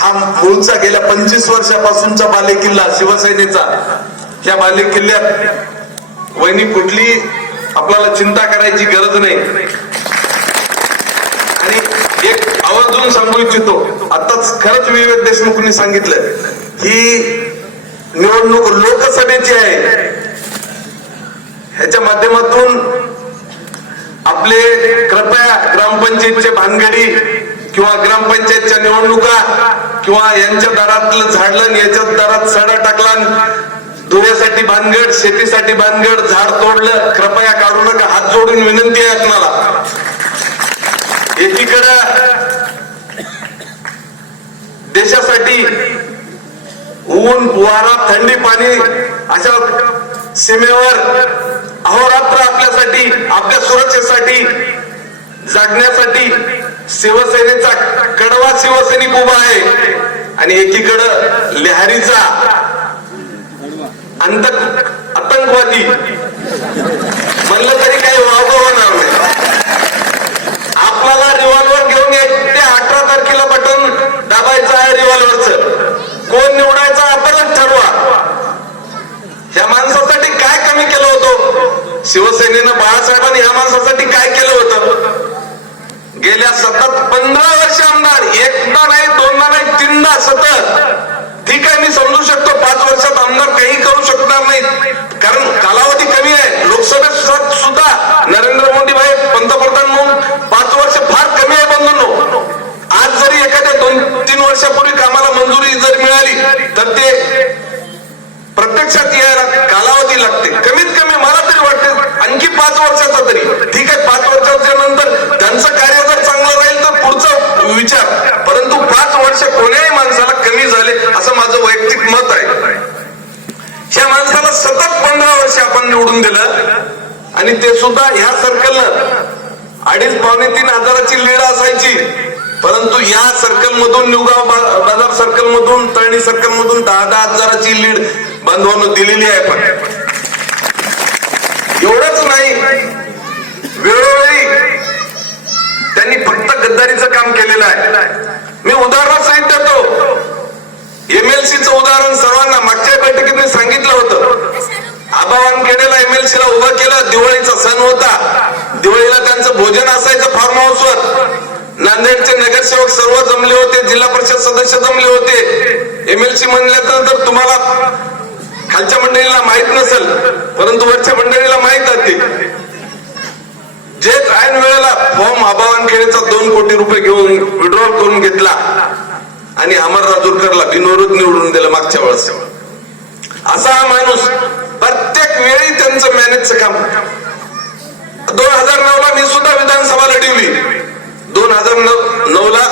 हा मूळचा गेल्या पंचवीस वर्षापासूनचा बालेकिल्ला शिवसेनेचा. या बालेकिल्ल्यात वहिनी कुठली आपल्याला चिंता करायची गरज नाही. आणि एक आवर्जून सांगू इच्छितो आताच खरंच विवेक देशमुखनी सांगितलं ही निवडणूक लोकसभेची आहे. ह्याच्या माध्यमातून आपले कृपया ग्रामपंचायतचे भानगडी किंवा ग्रामपंचायतच्या निवडणुका किंवा यांच्या दारातलं झाडलं याच्या दारात सडा टाकला धुऱ्यासाठी बांधगड भानगड शेतीसाठी भानगड झाड तोडलं. कृपया काढू नका. हात जोडून विनंती आहे आपणाला. एकीकडं देशासाठी ऊन वारा थंडी पाणी अशा सीमेवर अहोरात्र आपल्यासाठी आपल्या सुरक्षेसाठी जगण्यासाठी शिवसेनेचा कडवा शिवसैनिक उभा आहे. आणि एकीकडं लिहारीचा अंत आतंकवादी. म्हणलं तरी काही वावग होणार नाही. आपल्याला रिव्हॉल्वर घेऊन एक ते अठरा तारखेला बटन दाबायचं आहे रिव्हॉल्वरच कोण निवडायचा आपणच ठरवा. ह्या माणसासाठी काय कमी केलं होतं? शिवसेनेनं बाळासाहेबांनी ह्या माणसासाठी काय केलं होतं? गेल्या सतत पंधरा वर्ष आमदार एकदा नाही दोनदा नाही तीनदा सतत. ठीक आहे मी समजू शकतो पाच वर्षात आमदार काही करू शकणार नाही कारण कालावधी कमी आहे. लोकसभेत सुद्धा नरेंद्र मोदी भाई पंतप्रधान म्हणून पाच वर्ष फार कमी आहे बंधूंनो आज जरी एखाद्या दोन तीन वर्षापूर्वी कामाला मंजुरी जर मिळाली तर ते प्रत्यक्षात यायला कालावधी लागते कमीत कमी मला तरी वाटते आणखी पाच वर्षाचा तरी ठीक आहे पाच वर्षाच्या नंतर त्यांचं कार्य जर चांगलं राहील तर पुढचा विचार परंतु पाच वर्ष कोण्याही माणसाला कमी झाले असं माझं वैयक्तिक मत आहे ह्या माणसाला सतत पंधरा वर्ष आपण निवडून दिलं. आणि ते सुद्धा ह्या सर्कलनं अडीच पावणे तीन हजाराची लीड असायची. परंतु या सर्कल मधून निवगाव बाजार सर्कल मधून तळणी सर्कल मधून दहा दहा हजाराची लीड बांधवांना दिलेली आहे पण. एवढंच नाही. वेळोवेळी त्यांनी फक्त गद्दारीचं काम केलेलं आहे. मी उदाहरणासहित देतो. एमएलसीचं उदाहरण सर्वांना मागच्या बैठकीत मी सांगितलं होतं. आबा वानखेडेला एमएलसी ला उभं केलं दिवाळीचा सण होता. दिवाळीला त्यांचं भोजन असायचं फार्म हाऊसवर नांदेडचे नगरसेवक सर्व जमले होते जिल्हा परिषद सदस्य जमले होते. एमएलसी म्हणल्यानंतर तुम्हाला खालच्या मंडळीला माहीत नसेल परंतु वरच्या मंडळीला माहीत असते जे ऐन वेळेला फॉर्म आबावानखेडेचा दोन कोटी रुपये घेऊन विड्रॉल करून घेतला आणि अमर राजूरकरला बिनविरोध निवडून दिलं मागच्या वेळेस. असा हा माणूस वेळी त्यांचं मॅनेजचं काम. दोन हजार नऊ ला मी सुद्धा विधानसभा लढवली. दोन हजार नऊ ला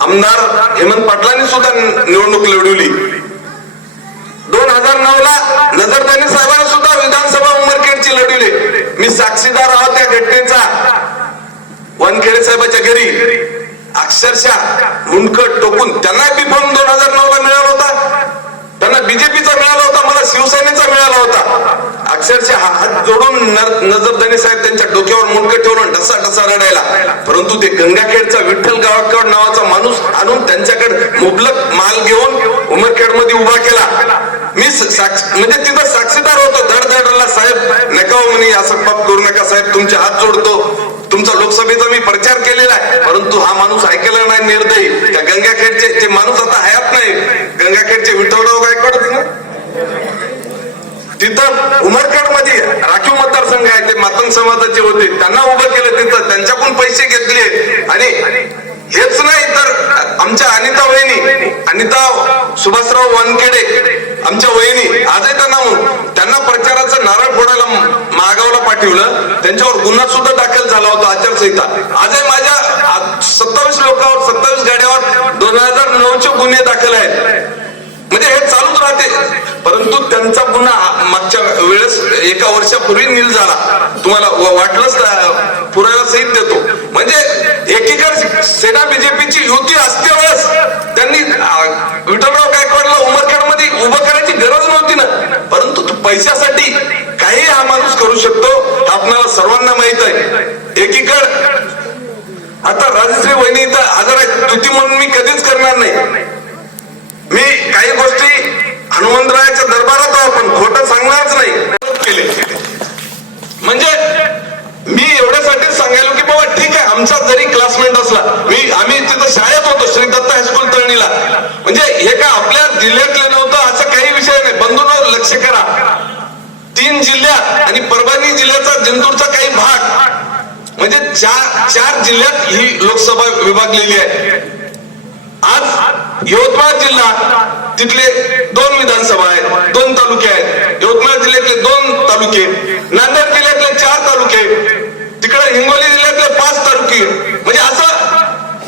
आमदार हेमंत पाटलांनी सुद्धा निवडणूक लढवली. दोन हजार नऊ ला नजरदानी साहेबांनी सुद्धा विधानसभा उमरखेडची लढवली. मी साक्षीदार आहोत त्या घटनेचा. वानखेडे साहेबाच्या घरी. अक्षरशः मुनकट टोकून त्यांना बी फॉर्म दोन हजार नऊ ला मिळाला होता. त्यांना बीजेपीचा मिळाला शिवसेनेचा मिळाला होता. अक्षरशः हात जोडून नजरदानी साहेब त्यांच्या डोक्यावर मुंडकं ठेवून ढसा ढसा रडायला. परंतु ते गंगाखेडचा विठ्ठल गावाकड नावाचा माणूस आणून त्यांच्याकडे मुबलक माल घेऊन उमरखेडमध्ये उभा केला. मी साक्ष- म्हणजे तिथं साक्षीदार होतो. धड धडला साहेब नका हो म्हणे असं पाप करू नका साहेब तुमचे हात जोडतो. तुमचा लोकसभेचा मी प्रचार केलेला आहे. परंतु हा माणूस ऐकलेला नाही निर्दयी. त्या गंगाखेडचे ते माणूस आता हयात नाही गंगाखेडचे विठ्ठलराव गायकवाड तिथं उमरखेडमध्ये राखीव मतदारसंघ आहे ते मातंग समाजाचे होते. त्यांना उभं केलं तिथं. त्यांच्याकडून पैसे घेतले. आणि हेच नाही तर आमच्या अनिता वहिनी अनिता सुभाषराव वानखेडे आमच्या वहिनी आजही त्यांना त्यांना प्रचाराचं नारळ फोडायला मागावला पाठवलं. त्यांच्यावर गुन्हा सुद्धा दाखल झाला होता आचारसंहिता. आजही माझ्या सत्तावीस लोकांवर सत्तावीस गाड्यावर दोन हजार नऊचे गुन्हे दाखल आहेत. म्हणजे हे चालूच राहते. परंतु त्यांचा गुन्हा मागच्या वेळेस एका वर्षापूर्वी नील झाला. तुम्हाला वाटलंच पुरायला सहित देतो. म्हणजे एकीकडे सेना बीजेपीची युती असते वेळेस त्यांनी विठ्ठलराव गायकवाडला उमरखेडमध्ये उभं करायची गरज नव्हती ना. परंतु पैशासाठी काही हा माणूस करू शकतो आपणाला आपल्याला सर्वांना माहीत आहे. एकीकड आता राजश्री वहिनी इथं हजर आहे तुती म्हणून मी कधीच करणार नाही. मी काही गोष्टी हनुमंतरायाच्या दरबारात आहो पण खोट सांगणारच नाही. केले. म्हणजे मी एवढ्यासाठी सांगायलो की बाबा ठीक आहे आमचा जरी क्लासमेट असला मी आम्ही तिथं शाळेत होतो श्री दत्त हायस्कूल तळणीला. म्हणजे हे का आपल्या जिल्ह्यातले नव्हतं असा काही विषय नाही. बंधून लक्ष करा. तीन जिल्ह्यात आणि परभणी जिल्ह्याचा जिंतूरचा काही भाग. म्हणजे चार चार जिल्ह्यात ही लोकसभा विभागलेली आहे. आज यवतमाळ जिल्हा तिथले दोन विधानसभा आहेत दोन तालुके आहेत. यवतमाळ जिल्ह्यातले दोन तालुके नांदेड जिल्ह्यातले चार तालुके तिकडे हिंगोली जिल्ह्यातले पाच तालुके. म्हणजे असं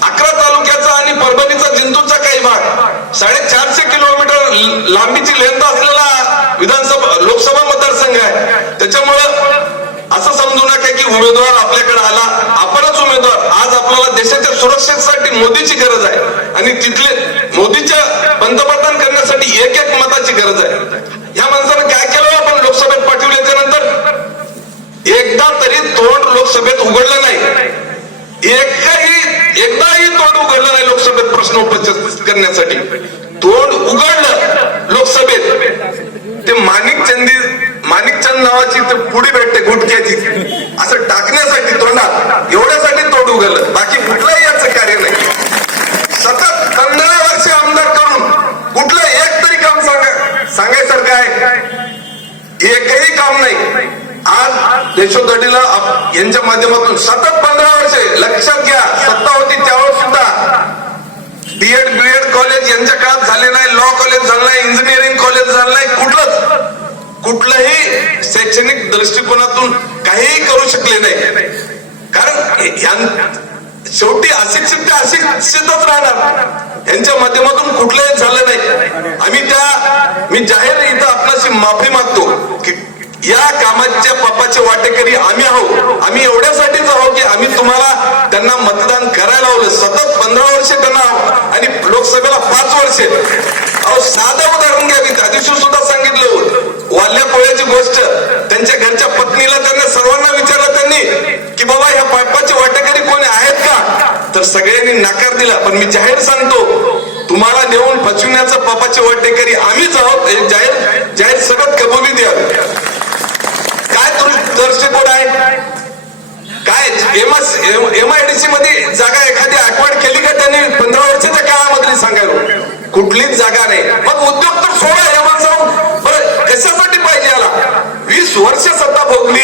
अकरा तालुक्याचा आणि परभणीचा जिंतूरचा काही भाग साडेचारशे किलोमीटर लांबीची लेंथ असलेला विधानसभा लोकसभा मतदारसंघ आहे. त्याच्यामुळं असं समजू नका की उमेदवार आपल्याकडे आला आपण उमेदवार आज आपल्याला देशाच्या सुरक्षेसाठी मोदीची गरज आहे. आणि तिथले मोदीच्या पंतप्रधान करण्यासाठी एक एक मताची गरज आहे. या माणसानं काय केलं आपण लोकसभेत पाठवले त्यानंतर एकदा तरी तोंड लोकसभेत उघडलं नाही. एकही एकदाही तोंड उघडलं नाही लोकसभेत प्रश्न उपस्थित करण्यासाठी. तोंड उघडलं लोकसभेत. ते माणिक चंदी माणिकचंद नावाची ते भेट भेटते गुटक्याची असं टाकण्यासाठी तोंडात एवढ्यासाठी तोंड उघडलं बाकी कुठलंही याचं कार्य नाही. सतत पंधरा वर्ष आमदार करून कुठलं एक तरी काम सांगा. सांगायसारखं आहे एकही काम नाही. आज यशोदडीला यांच्या माध्यमातून सतत पंधरा वर्षे लक्षात घ्या. सत्ता होती त्यावेळेस सुद्धा. बीएड बीएड कॉलेज यांच्या काळात झाले नाही. लॉ कॉलेज झालं नाही. इंजिनिअरिंग कॉलेज झालं नाही. कुठलंच. कुठलंही शैक्षणिक दृष्टिकोनातून काहीही करू शकले नाही. कारण शेवटी अशिक्षित ते अशिक्षितच राहणार. यांच्या माध्यमातून कुठलंही झालं नाही. आम्ही त्या मी जाहीर इथं आपल्याशी माफी मागतो की या कामाच्या पापाचे वाटेकरी आम्ही आहोत. आम्ही एवढ्यासाठीच आहोत की आम्ही तुम्हाला त्यांना मतदान करायला लावलं. सतत पंधरा वर्षे त्यांना आणि लोकसभेला पाच वर्षे. अहो साधं उदाहरण घ्या. मी त्या दिवशी सुद्धा सांगितलं होतं. वाल्या पोळ्याची गोष्ट. त्यांच्या घरच्या पत्नीला त्यांना सर्वांना विचारलं त्यांनी की बाबा ह्या पापाचे वाटेकरी कोणी आहेत का? तर सगळ्यांनी नकार दिला. पण मी जाहीर सांगतो तुम्हाला नेऊन फसविण्याचं पापाचे वाटेकरी आम्हीच आहोत. हे जाहीर जाहीर सगळं कबुली द्या. काय दृष्टिकोन आहे? काय एम आय डी सी मध्ये जागा एखादी आठवण केली का त्यांनी पंधरा वर्षाच्या काळामधली सांगायला? कुठलीच जागा नाही. मग उद्योग तर सोडा वर्ष सत्ता भोगली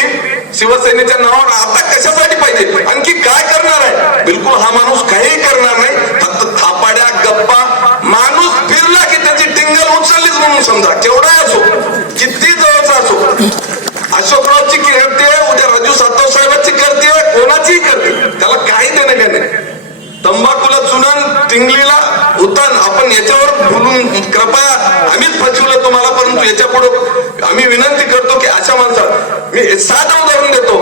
शिवसेनेच्या नावावर आता कशासाठी पाहिजे? आणखी काय करणार आहे? बिलकुल हा माणूस काही करणार नाही फक्त थापाड्या गप्पा माणूस फिरला की त्याची टिंगल उचललीच म्हणून समजा. केवढा असो किती जवळचा असो. अशोकरावची करते उद्या राजू सातव साहेबांची करते कोणाचीही करते. त्याला काही देणं घेणे तंबाखूला चुनन टिंगलीला उतन आपण याच्यावर बोलून कृपया आम्हीच फसवलं तुम्हाला परंतु याच्यापुढे आम्ही विनंती करतो की अशा माणसात मी साधं उदाहरण देतो.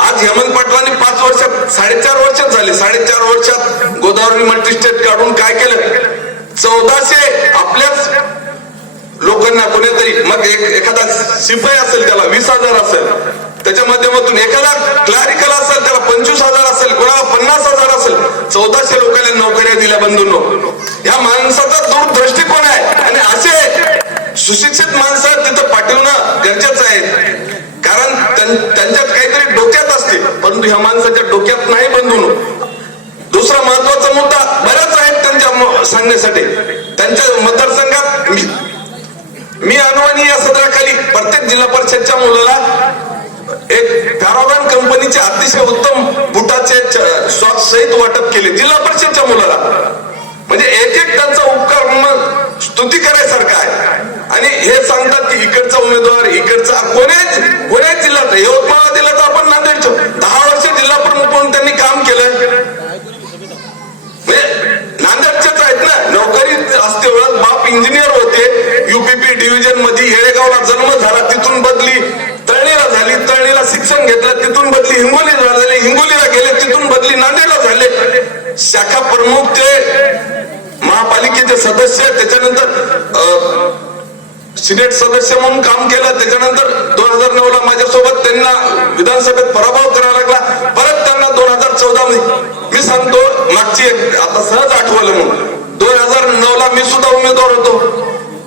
आज हेमंत पाटलांनी पाच वर्षात साडेचार वर्षात झाले. साडेचार वर्षात गोदावरी मल्टी स्टेट काढून काय केलं? चौदाशे आपल्याच लोकांना कोणीतरी मग एक एखादा शिपाई असेल त्याला वीस हजार असेल. त्याच्या माध्यमातून एखादा क्लॅरिकल असेल त्याला पंचवीस हजार असेल कोणाला पन्नास हजार असेल चौदाशे लोकांना नोकऱ्या दिल्या बंधूंनो. या माणसाचा दूर दृष्टिकोन आहे. आणि असे सुशिक्षित माणसं तिथं पाठवणं गरजेचं आहे. कारण त्यांच्यात काहीतरी डोक्यात असते. परंतु ह्या माणसाच्या डोक्यात नाही बंधून दुसरा महत्त्वाचा मुद्दा बऱ्याच आहेत त्यांच्या सांगण्यासाठी. त्यांच्या मतदारसंघात मी- मी या सदराखाली प्रत्येक जिल्हा परिषदच्या मुलाला एक पॅरागॉन कंपनीचे अतिशय उत्तम बुटाचे सॉक्स सहित वाटप केले. जिल्हा परिषदच्या मुलाला. म्हणजे एक एक त्यांचा उपकार मग स्तुती आणि हे सांगतात की इकडचा उमेदवार इकडचा कोण्याच कोण्याच जिल्ह्यात यवतमाळ जिल्ह्यात आपण नांदेडचो दहा वर्ष जिल्हा प्रमुख म्हणून त्यांनी काम केलंय. नांदेडचेच नांदेडच्याच आहेत ना? नोकरी असते वेळात बाप इंजिनियर होते. युपीपी डिव्हिजनमध्ये येळेगावला जन्म झाला तिथून बदली. तळणीला झाली तळणीला शिक्षण घेतलं तिथून बदली. हिंगोलीला झाले हिंगोलीला गेले तिथून बदली. नांदेडला झाले. शाखा प्रमुख ते महापालिकेचे सदस्य त्याच्यानंतर अं, सिनेट सदस्य म्हणून काम केलं. त्याच्यानंतर दोन हजार नऊ ला माझ्यासोबत त्यांना विधानसभेत पराभव करावा लागला. परत त्यांना दोन हजार चौदा मध्ये मी सांगतो मागची आता सहज आठवलं म्हणून. दोन हजार नऊ ला मी सुद्धा उमेदवार होतो.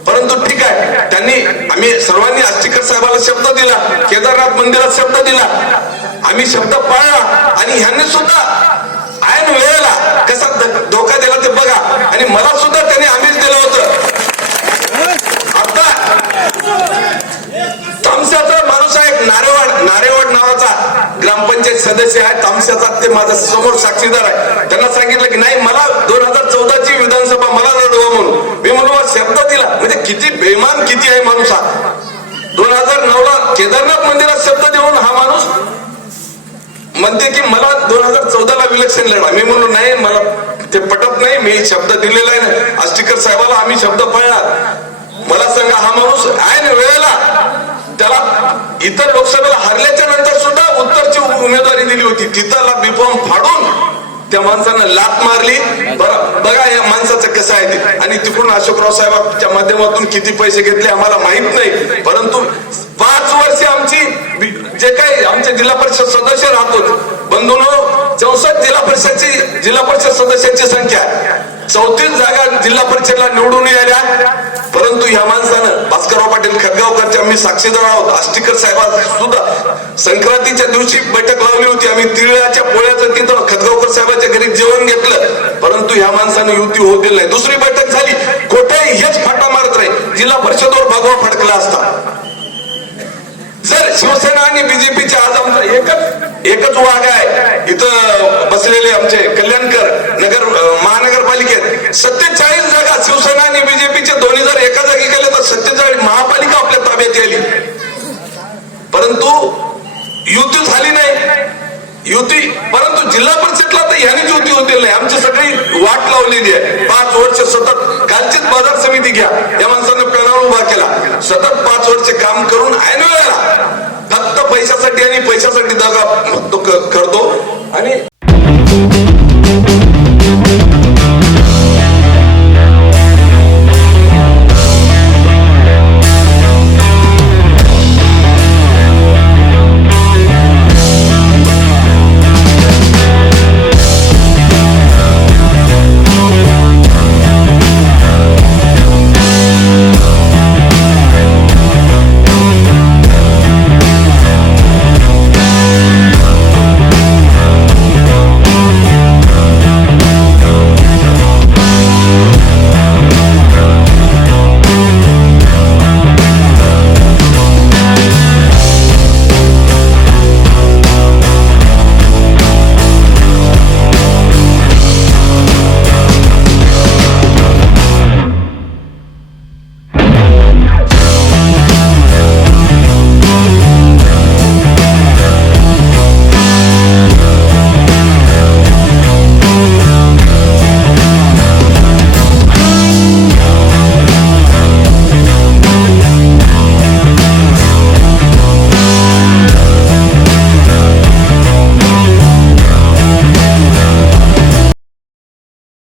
परंतु ठीक आहे त्यांनी आम्ही सर्वांनी आष्टीकर साहेबाला शब्द दिला केदारनाथ मंदिरात शब्द दिला. आम्ही शब्द पाळला आणि ह्यांनी सुद्धा आयन वेळेला कसा धोका दिला ते बघा. आणि मला सुद्धा त्यांनी आमिष दिलं होतं आता तामस्याचा माणूस आहे एक नारेवाड नावाचा ग्रामपंचायत सदस्य आहे. तामस्याचा ते माझा समोर साक्षीदार आहे. त्यांना सांगितलं की नाही मला दोन हजार चौदा ची विधानसभा मला लढवा म्हणून. मी म्हणून शब्द दिला. म्हणजे किती बेमान किती आहे माणूस हा. दोन हजार नऊ ला केदारनाथ मंदिरात शब्द देऊन हा माणूस म्हणते की मला दोन हजार चौदा ला विलक्षण लढा मी म्हणलो नाही मला ते पटत नाही. मी शब्द दिलेला आहे ना. आष्टीकर साहेबाला आम्ही शब्द पळणार. मला सांगा हा माणूस आहे ना वेळेला त्याला इतर लोकसभेला हरल्याच्या नंतर सुद्धा उत्तरची उमेदवारी दिली होती. तिथला बिफॉर्म फाडून त्या माणसानं लात मारली. बरं बघा या माणसाचं कसं आहे ते. आणि तिकडून अशोकराव साहेबांच्या माध्यमातून किती पैसे घेतले आम्हाला माहीत नाही. परंतु पाच वर्ष आमची जे काही आमचे जिल्हा परिषद सदस्य राहतो. बंधूनो चौसष्ट जिल्हा परिषदची जिल्हा परिषद सदस्यांची संख्या चौतीस जागा जिल्हा परिषदला निवडून यायला परंतु ह्या माणसानं भास्करराव पाटील खडगावकरच्या आम्ही साक्षीदार आहोत. आष्टीकर साहेबांना सुद्धा संक्रांतीच्या दिवशी बैठक लावली होती. आम्ही तिळाच्या पोळ्याचं तिथं खदगावकर साहेबांच्या घरी जेवण घेतलं. परंतु ह्या माणसानं युती होऊ दिली नाही. दुसरी बैठक झाली. कोठे हेच फाटा मारत राहील जिल्हा परिषदवर भगवा फडकला असता. जर शिवसेना आणि बीजेपीचे आज आमचा एकच एकच वाघ आहे. इथं बसलेले आमचे कल्याणकर नगर महानगरपालिकेत. सत्तेचाळीस जागा शिवसेना आणि बीजेपीचे दोन्ही जर एका जागी गेले तर सत्तेचाळीस महापालिका आपल्या ताब्यात गेली परंतु युती झाली नाही. युती परंतु जिल्हा परिषदला तर ह्यानेच युती होतील नाही. आमची सगळी वाट लावलेली आहे. पाच वर्ष सतत कालचीच बाजार समिती घ्या. या माणसानं पेनावर उभा केला. सतत पाच वर्ष काम करून ऐन वेळेला पैशासाठी आणि पैशासाठी दगा तो करतो. आणि